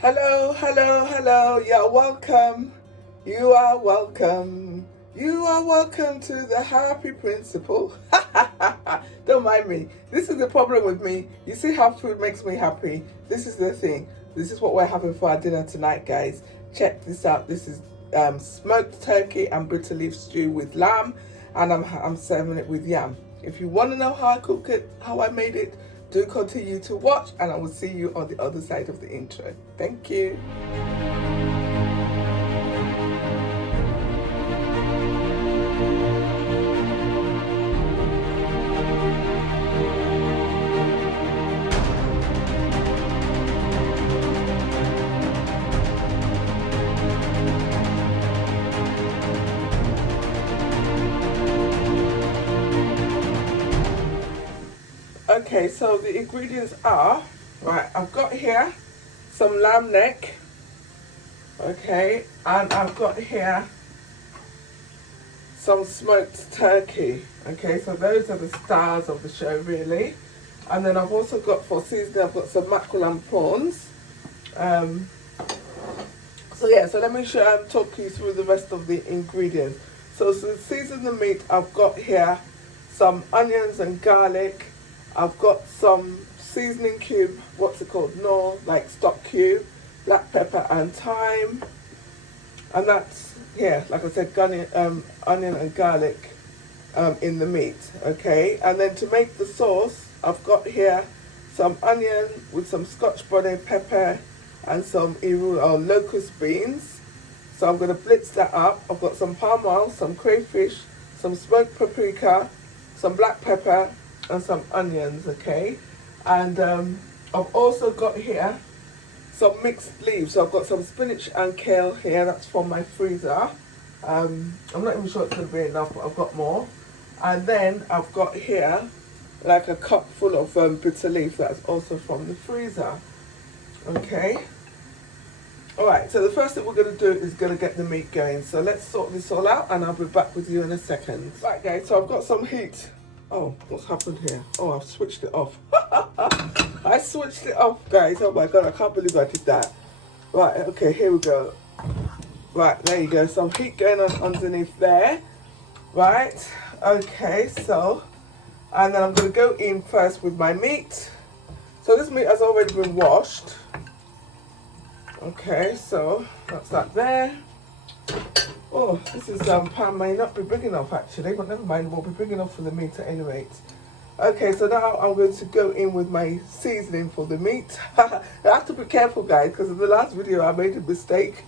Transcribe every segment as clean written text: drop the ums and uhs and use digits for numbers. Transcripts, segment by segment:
Hello, hello, hello. You're welcome. You are welcome. You are welcome to the Happy Principle. Don't mind me. This is the problem with me. You see how food makes me happy? This is the thing. This is what we're having for our dinner tonight, guys. Check this out. This is smoked turkey and bitter leaf stew with lamb, and I'm serving it with yam. If you want to know how I cook it, how I made it, do continue to watch, and I will see you on the other side of the intro. Thank you. Okay, so the ingredients are, right, I've got here some lamb neck, okay, and I've got here some smoked turkey, okay, so those are the stars of the show, really. And then I've also got, for seasoning, I've got some mackerel and prawns. So let me talk you through the rest of the ingredients. So to season the meat, I've got here some onions and garlic. I've got some seasoning cube, what's it called? No, like stock cube, black pepper and thyme. And that's, yeah, like I said, onion and garlic in the meat, okay? And then to make the sauce, I've got here some onion with some scotch bonnet pepper and some locust beans. So I'm going to blitz that up. I've got some palm oil, some crayfish, some smoked paprika, some black pepper, and some onions, okay? And I've also got here some mixed leaves. So I've got some spinach and kale here. That's from my freezer. I'm not even sure it's going to be enough, but I've got more. And then I've got here like a cup full of bitter leaf. That's also from the freezer, okay? All right, so the first thing we're going to do is going to get the meat going. So let's sort this all out, and I'll be back with you in a second. Right, guys, so I've got some heat. Oh, what's happened here? Oh, I've switched it off. I switched it off, guys. Oh my God, I can't believe I did that. Right, okay, here we go. Right, there you go. Some heat going on underneath there. Right, okay, so, and then I'm going to go in first with my meat. So this meat has already been washed. Okay, so that's that there. Oh, this is pan may not be big enough actually, but never mind, it will be big enough for the meat at any rate. Okay, so now I'm going to go in with my seasoning for the meat. I have to be careful, guys, because in the last video I made a mistake.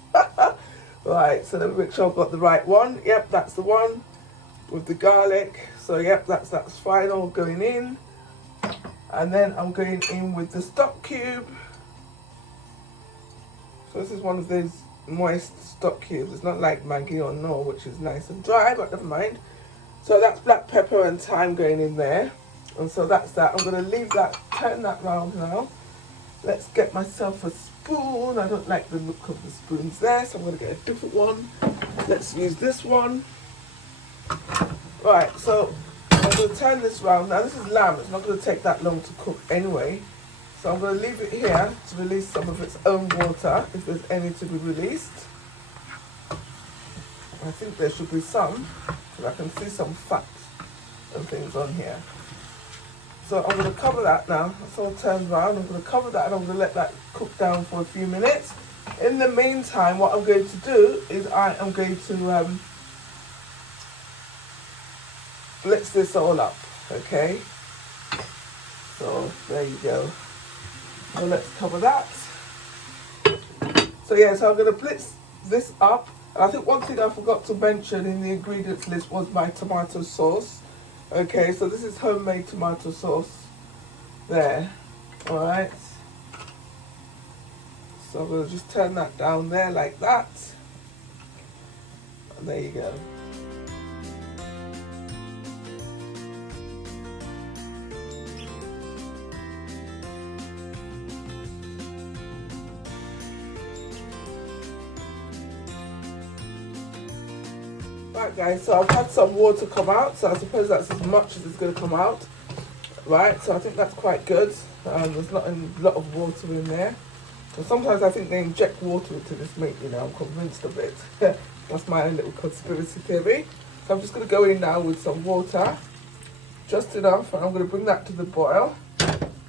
Right, so let me make sure I've got the right one. Yep, that's the one with the garlic. So yep, that's final going in. And then I'm going in with the stock cube. So this is one of those moist stock cubes. It's not like Maggi or no, which is nice and dry, but never mind. So that's black pepper and thyme going in there. And so that's that. I'm going to leave that, turn that round now. Let's get myself a spoon. I don't like the look of the spoons there, so I'm going to get a different one. Let's use this one. Right, so I'm going to turn this round. Now this is lamb. It's not going to take that long to cook anyway. So I'm going to leave it here to release some of its own water, if there's any to be released. I think there should be some, because I can see some fat and things on here. So I'm going to cover that now. It's all turned around. I'm going to cover that and I'm going to let that cook down for a few minutes. In the meantime, what I'm going to do is I am going to blitz this all up, okay? So there you go. So let's cover that. So yeah, so I'm going to blitz this up. And I think one thing I forgot to mention in the ingredients list was my tomato sauce. Okay, so this is homemade tomato sauce there. Alright. So I'm going to just turn that down there like that. And there you go. Right guys, so I've had some water come out, so I suppose that's as much as it's going to come out. Right, so I think that's quite good. There's not a lot of water in there. And sometimes I think they inject water into this meat, you know, I'm convinced of it. That's my own little conspiracy theory. So I'm just going to go in now with some water, just enough, and I'm going to bring that to the boil.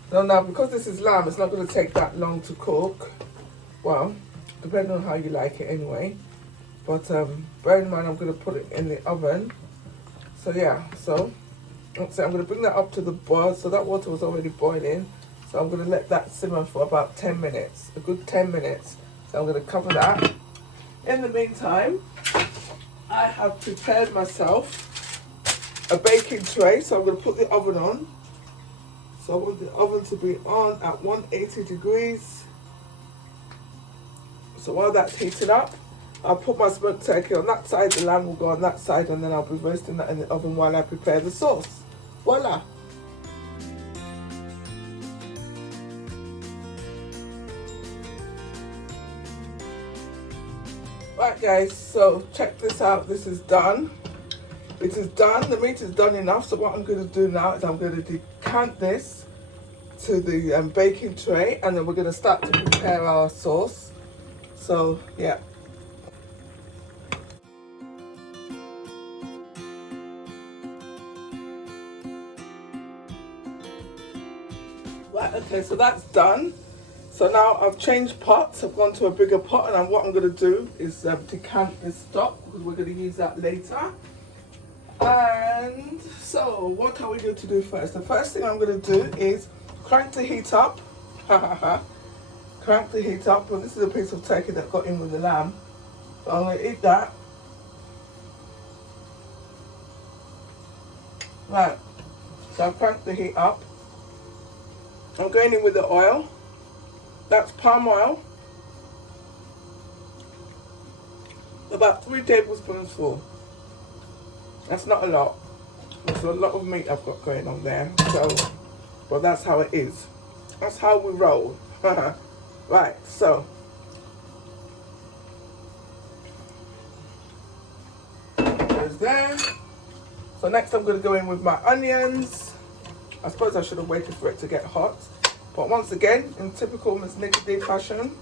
So now, because this is lamb, it's not going to take that long to cook. Well, depending on how you like it anyway. But bear in mind, I'm going to put it in the oven. So yeah, so I'm going to bring that up to the boil. So that water was already boiling. So I'm going to let that simmer for about 10 minutes, a good 10 minutes. So I'm going to cover that. In the meantime, I have prepared myself a baking tray. So I'm going to put the oven on. So I want the oven to be on at 180 degrees. So while that's heating up, I'll put my smoked turkey on that side, the lamb will go on that side, and then I'll be roasting that in the oven while I prepare the sauce. Voila! Right guys, so check this out, this is done. It is done, the meat is done enough, so what I'm going to do now is I'm going to decant this to the baking tray, and then we're going to start to prepare our sauce. So yeah. Right, okay, so that's done. So now I've changed pots, I've gone to a bigger pot, and what I'm going to do is decant this stock, because we're going to use that later. And so what are we going to do first? The first thing I'm going to do is crank the heat up. Crank the heat up. Well, this is a piece of turkey that got in with the lamb. So I'm going to eat that. Right, so I've cranked the heat up. I'm going in with the oil. That's palm oil. About 3 tablespoons full. That's not a lot. There's a lot of meat I've got going on there. So, well, that's how it is. That's how we roll. Right, so. There's there. So next I'm going to go in with my onions. I suppose I should have waited for it to get hot. But once again, in typical Miss Nikki D fashion.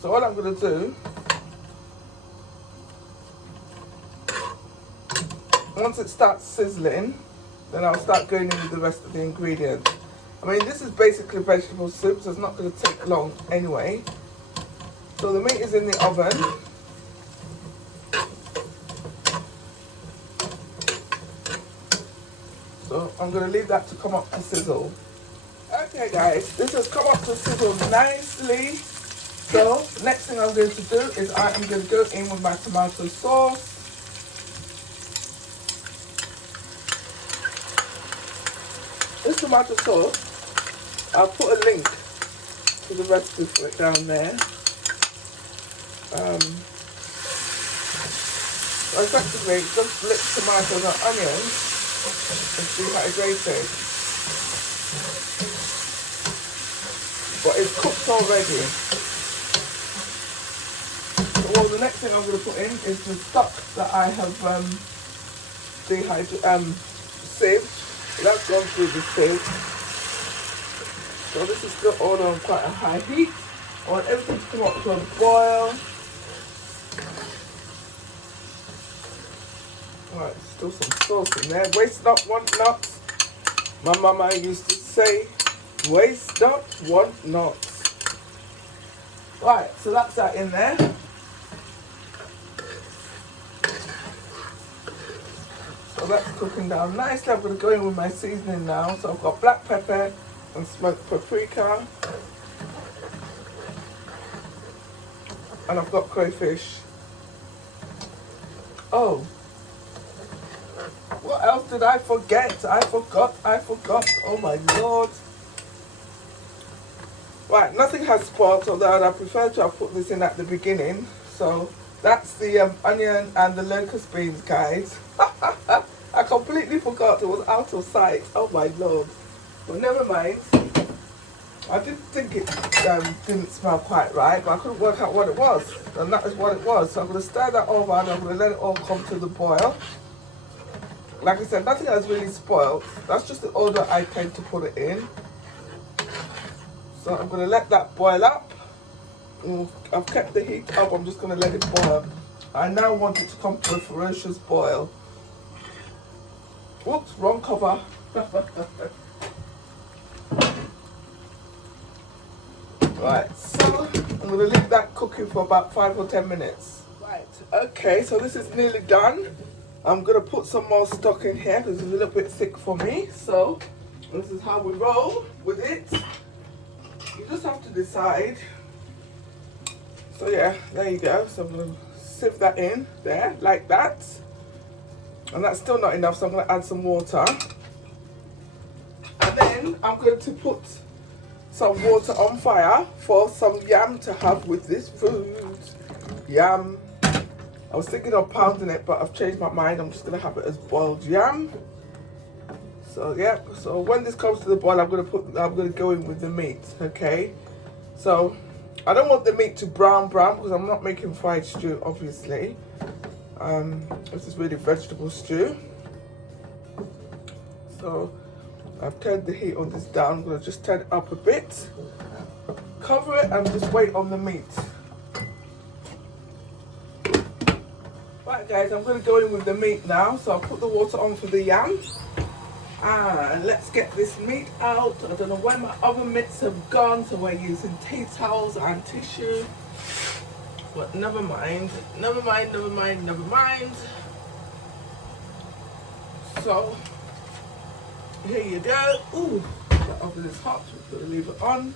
So all I'm going to do, once it starts sizzling, then I'll start going in with the rest of the ingredients. I mean, this is basically vegetable soup, so it's not going to take long anyway. So the meat is in the oven. So I'm going to leave that to come up to sizzle. Okay guys, this has come up to sizzle nicely. So next thing I'm going to do is I am going to go in with my tomato sauce. This tomato sauce, I'll put a link to the recipe for it down there. Effectively, just lick tomatoes and onions. It's dehydrated, but it's cooked already. So well, the next thing I'm going to put in is the stock that I have sieved. So that's gone through the sieve. So this is still all on quite a high heat. I want everything to come up to a boil. Alright, still some sauce in there. Waste not, want not. My mama used to say, waste not, want not. Right, so that's that in there. So that's cooking down nicely. I'm going to go in with my seasoning now. So I've got black pepper and smoked paprika. And I've got crayfish. Oh. What else did I forget? I forgot. Oh my Lord. Right, nothing has spoiled, although I prefer to have put this in at the beginning. So that's the onion and the locust beans, guys. I completely forgot, it was out of sight. Oh my Lord. But never mind. I did think it didn't smell quite right, but I couldn't work out what it was. And that is what it was. So I'm going to stir that over and I'm going to let it all come to the boil. Like I said, nothing has really spoiled. That's just the order I tend to put it in. So I'm going to let that boil up. I've kept the heat up, I'm just going to let it boil. I now want it to come to a ferocious boil. Whoops, wrong cover. Right, so I'm going to leave that cooking for about 5 or 10 minutes. Right, okay, so this is nearly done. I'm going to put some more stock in here because it's a little bit thick for me. So this is how we roll with it. You just have to decide. So yeah, there you go. So I'm going to sieve that in there like that. And that's still not enough, so I'm going to add some water. And then I'm going to put some water on fire for some yam to have with this food. Yam. I was thinking of pounding it, but I've changed my mind. I'm just going to have it as boiled yam. So yeah, so when this comes to the boil, I'm going to go in with the meat, okay? So I don't want the meat to brown because I'm not making fried stew, obviously. This is really vegetable stew. So I've turned the heat on this down. I'm going to just turn it up a bit. Cover it and just wait on the meat. Right guys, I'm going to go in with the meat now. So I'll put the water on for the yam. And let's get this meat out. I don't know where my oven mitts have gone, so we're using tea towels and tissue. But never mind, never mind, never mind, never mind. So, here you go. Ooh, the oven is hot. We're going to leave it on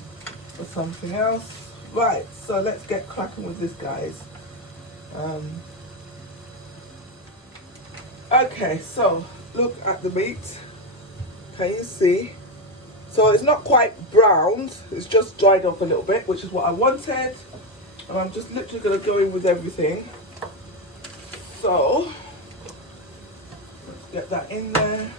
for something else. Right, so let's get cracking with this, guys. Okay, so look at the meat. Can you see? So it's not quite browned. It's just dried off a little bit, which is what I wanted. And I'm just literally going to go in with everything. So, let's get that in there.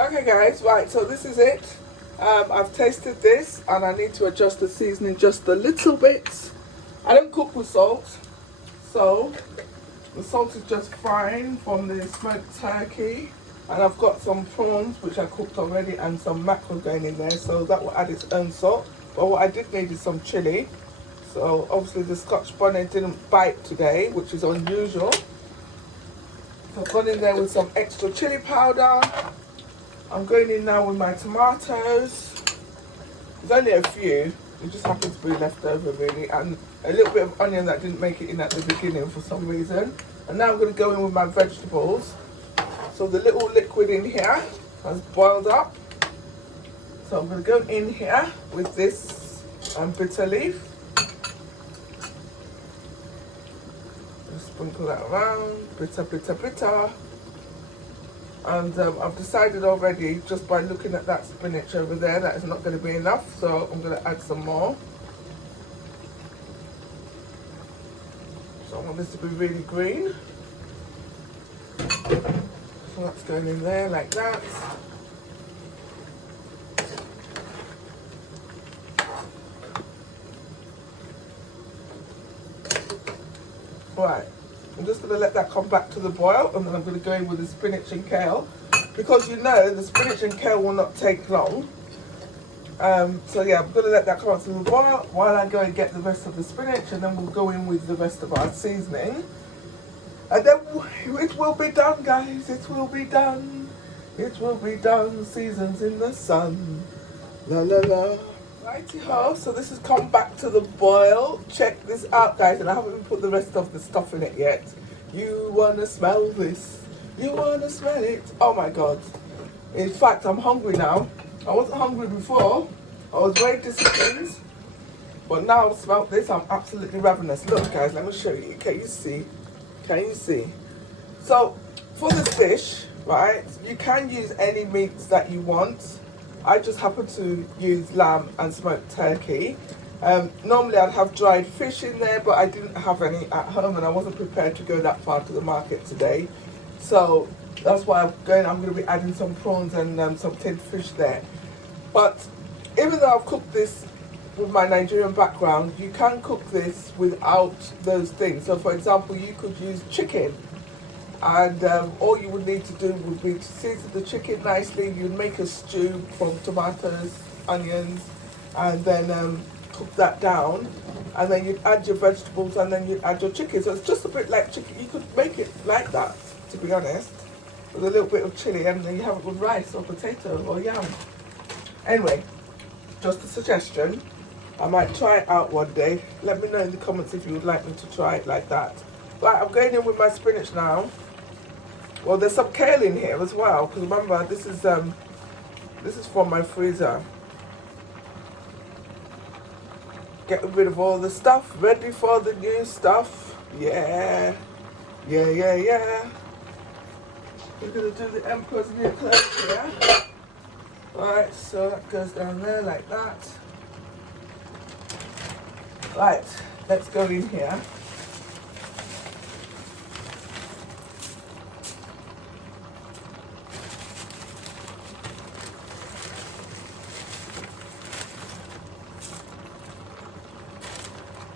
Okay guys, right, so this is it. I've tasted this and I need to adjust the seasoning just a little bit. I don't cook with salt, so the salt is just fine from the smoked turkey, and I've got some prawns which I cooked already and some mackerel going in there, so that will add its own salt. But what I did need is some chilli. So obviously the scotch bonnet didn't bite today, which is unusual. So I've gone in there with some extra chilli powder. I'm going in now with my tomatoes. There's only a few. It just happens to be left over really, and a little bit of onion that didn't make it in at the beginning for some reason. And now I'm going to go in with my vegetables. So the little liquid in here has boiled up. So I'm going to go in here with this bitter leaf. Just sprinkle that around. Bitter, bitter, bitter. And I've decided already, just by looking at that spinach over there, that is not going to be enough, so I'm going to add some more. So I want this to be really green. So that's going in there like that. Right. I'm just going to let that come back to the boil, and then I'm going to go in with the spinach and kale, because you know the spinach and kale will not take long. So yeah, I'm going to let that come up to the boil while I go and get the rest of the spinach, and then we'll go in with the rest of our seasoning. And then it will be done, guys. It will be done. It will be done. Seasons in the sun. La la la. Righty-ho, so this has come back to the boil. Check this out, guys, and I haven't even put the rest of the stuff in it yet. You wanna smell this? You wanna smell it? Oh my god. In fact, I'm hungry now. I wasn't hungry before. I was very disciplined. But now I've smelled this, I'm absolutely ravenous. Look, guys, let me show you. Can you see? Can you see? So, for this dish, right, you can use any meats that you want. I just happen to use lamb and smoked turkey. Normally I'd have dried fish in there, but I didn't have any at home and I wasn't prepared to go that far to the market today. So that's why I'm going to be adding some prawns and some tinned fish there. But even though I've cooked this with my Nigerian background, you can cook this without those things. So for example, you could use chicken, and all you would need to do would be to season the chicken nicely. You'd make a stew from tomatoes, onions, and then cook that down, and then you'd add your vegetables, and then you'd add your chicken. So it's just a bit like chicken. You could make it like that, to be honest, with a little bit of chili, and then you have it with rice or potato or yam. Anyway, just a suggestion. I might try it out one day. Let me know in the comments if you would like me to try it like that. Right, I'm going in with my spinach now. Well, there's some kale in here as well, because remember, this is from my freezer. Getting rid of all the stuff, ready for the new stuff. Yeah. We're gonna do the Emperor's New Clothes here. Right, so that goes down there like that. Right, let's go in here.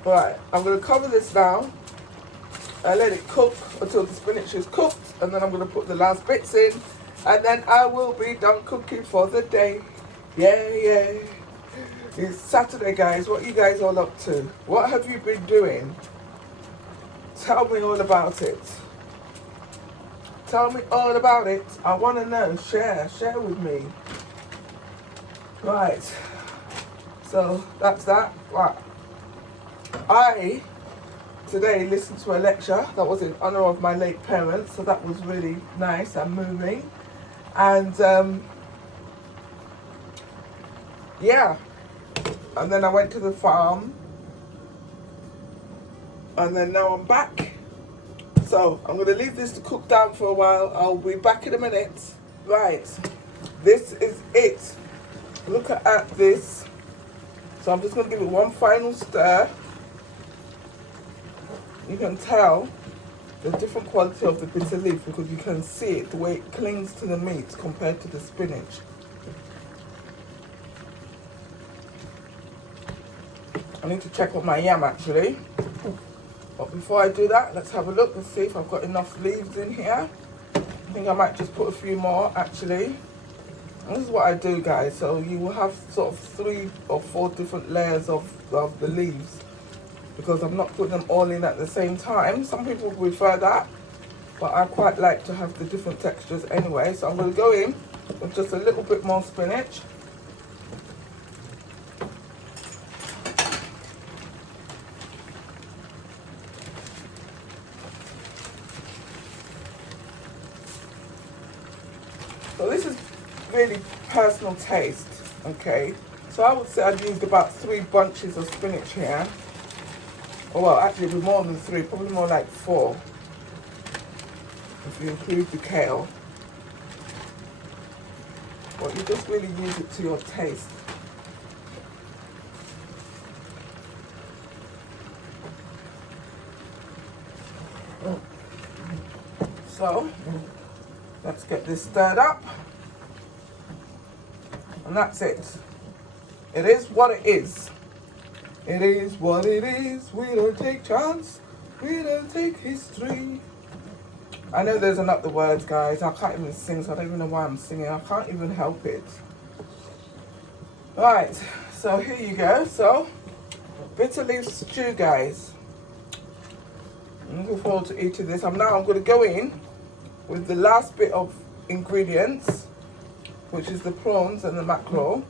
Right, I'm going to cover this now. I let it cook until the spinach is cooked, and then I'm going to put the last bits in, and then I will be done cooking for the day. Yeah. It's Saturday, guys. What are you guys all up to? What have you been doing? Tell me all about it. Tell me all about it. I want to know. Share with me. Right. So that's that. Right. I today listened to a lecture that was in honor of my late parents, so that was really nice and moving. And yeah. And then I went to the farm, and then now I'm back. So I'm going to leave this to cook down for a while. I'll be back in a minute. Right, this is it. Look at this. So I'm just going to give it one final stir. You can tell the different quality of the bitter leaf because you can see it, the way it clings to the meat compared to the spinach. I need to check on my yam actually. But before I do that, let's have a look and see if I've got enough leaves in here. I think I might just put a few more actually. And this is what I do, guys. So you will have sort of 3 or 4 different layers of the leaves, because I'm not putting them all in at the same time. Some people prefer that, but I quite like to have the different textures anyway. So I'm going to go in with just a little bit more spinach. So this is really personal taste, okay? So I would say I've used about 3 bunches of spinach here. Oh, well, actually it'd be more than 3, probably more like 4, if you include the kale. But you just really use it to your taste. So let's get this stirred up, and that's it. It is what it is. It is what it is. We don't take chance. We don't take history. I know there's another words, guys. I can't even sing, so I don't even know why I'm singing. I can't even help it. Right, so here you go. So, bitter leaf stew, guys. I'm looking forward to eating this. I'm going to go in with the last bit of ingredients, which is the prawns and the mackerel.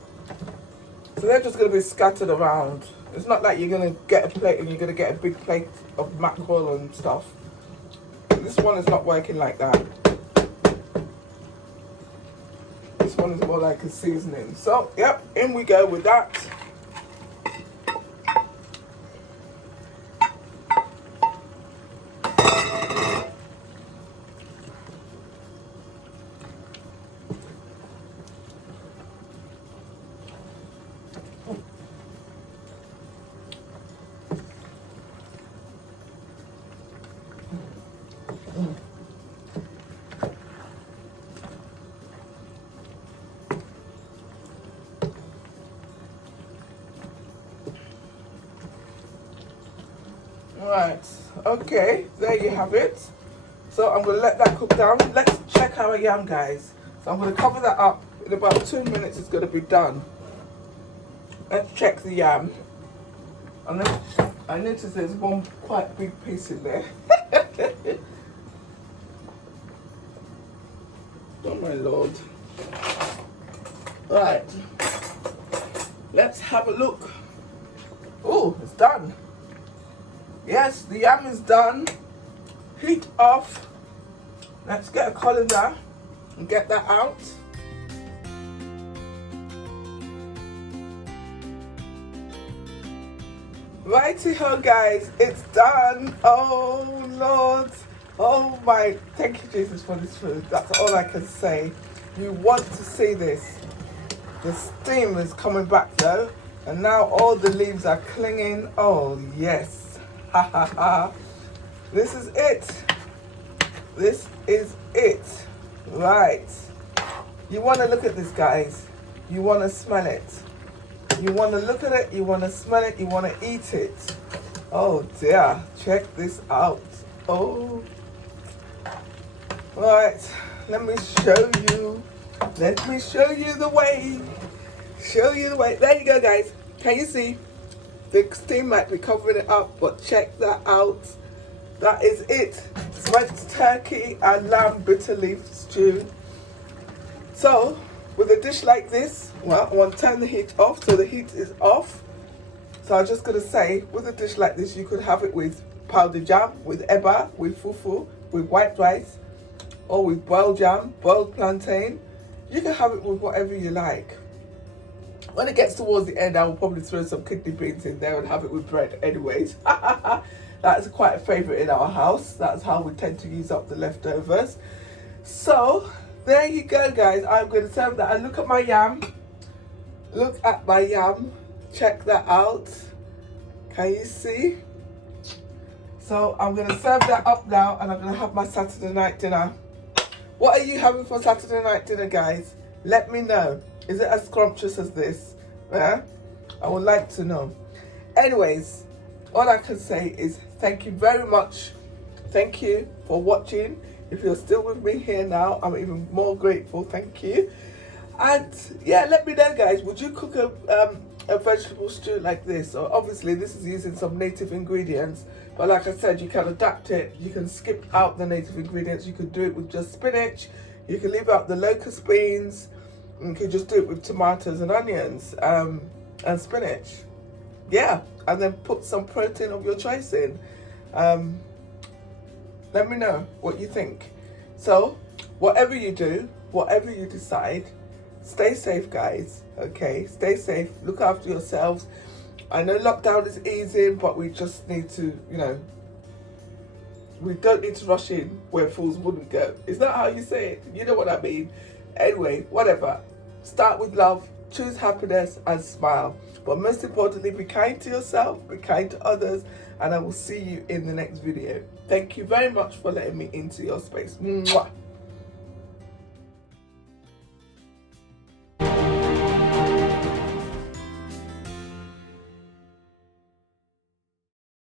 So they're just going to be scattered around. It's not like you're going to get a plate and you're going to get a big plate of mackerel and stuff. This one is not working like that. This one is more like a seasoning. So, yep, in we go with that. Okay, there you have it. So I'm going to let that cook down. Let's check our yam, guys. So I'm going to cover that up. In about 2 minutes, it's going to be done. Let's check the yam. And then I noticed there's one quite big piece in there. Oh my Lord. Right. Let's have a look. Oh, it's done. Yes, the yam is done. Heat off. Let's get a colander and get that out. Righty-ho, guys, it's done. Oh Lord, oh my, thank you Jesus for this food. That's all I can say. You want to see this. The steam is coming back though, and now all the leaves are clinging. Oh yes, ha ha ha. This is it. This is it. Right. You want to look at this, guys. You want to smell it. You want to look at it, you want to smell it, you want to eat it. Oh dear, check this out. Oh. Right, let me show you. Let me show you the way. Show you the way. There you go, guys. Can you see? The steam might be covering it up, but check that out. That is it. Smoked turkey and lamb bitter leaf stew. So, with a dish like this, well, I want to turn the heat off, so the heat is off. So I'm just going to say, with a dish like this, you could have it with powdered jam, with eba, with fufu, with white rice, or with boiled jam, boiled plantain. You can have it with whatever you like. When it gets towards the end, I will probably throw some kidney beans in there and have it with bread anyways. That's quite a favourite in our house. That's how we tend to use up the leftovers. So, there you go, guys. I'm going to serve that. And look at my yam. Look at my yam. Check that out. Can you see? So I'm going to serve that up now, and I'm going to have my Saturday night dinner. What are you having for Saturday night dinner, guys? Let me know. Is it as scrumptious as this? Yeah? I would like to know. Anyways, all I can say is thank you very much. Thank you for watching. If you're still with me here now, I'm even more grateful. Thank you. And yeah, let me know, guys. Would you cook a vegetable stew like this? So obviously, this is using some native ingredients. But like I said, you can adapt it. You can skip out the native ingredients. You could do it with just spinach. You can leave out the locust beans. You can just do it with tomatoes and onions and spinach. Yeah, and then put some protein of your choice in. Let me know what you think. So, whatever you do, whatever you decide, stay safe, guys. Okay, stay safe. Look after yourselves. I know lockdown is easing, but we just need to, you know, we don't need to rush in where fools wouldn't go. Is that how you say it? You know what I mean? Anyway, whatever. Start with love, choose happiness, and smile. But most importantly, be kind to yourself, be kind to others, and I will see you in the next video. Thank you very much for letting me into your space. Mwah.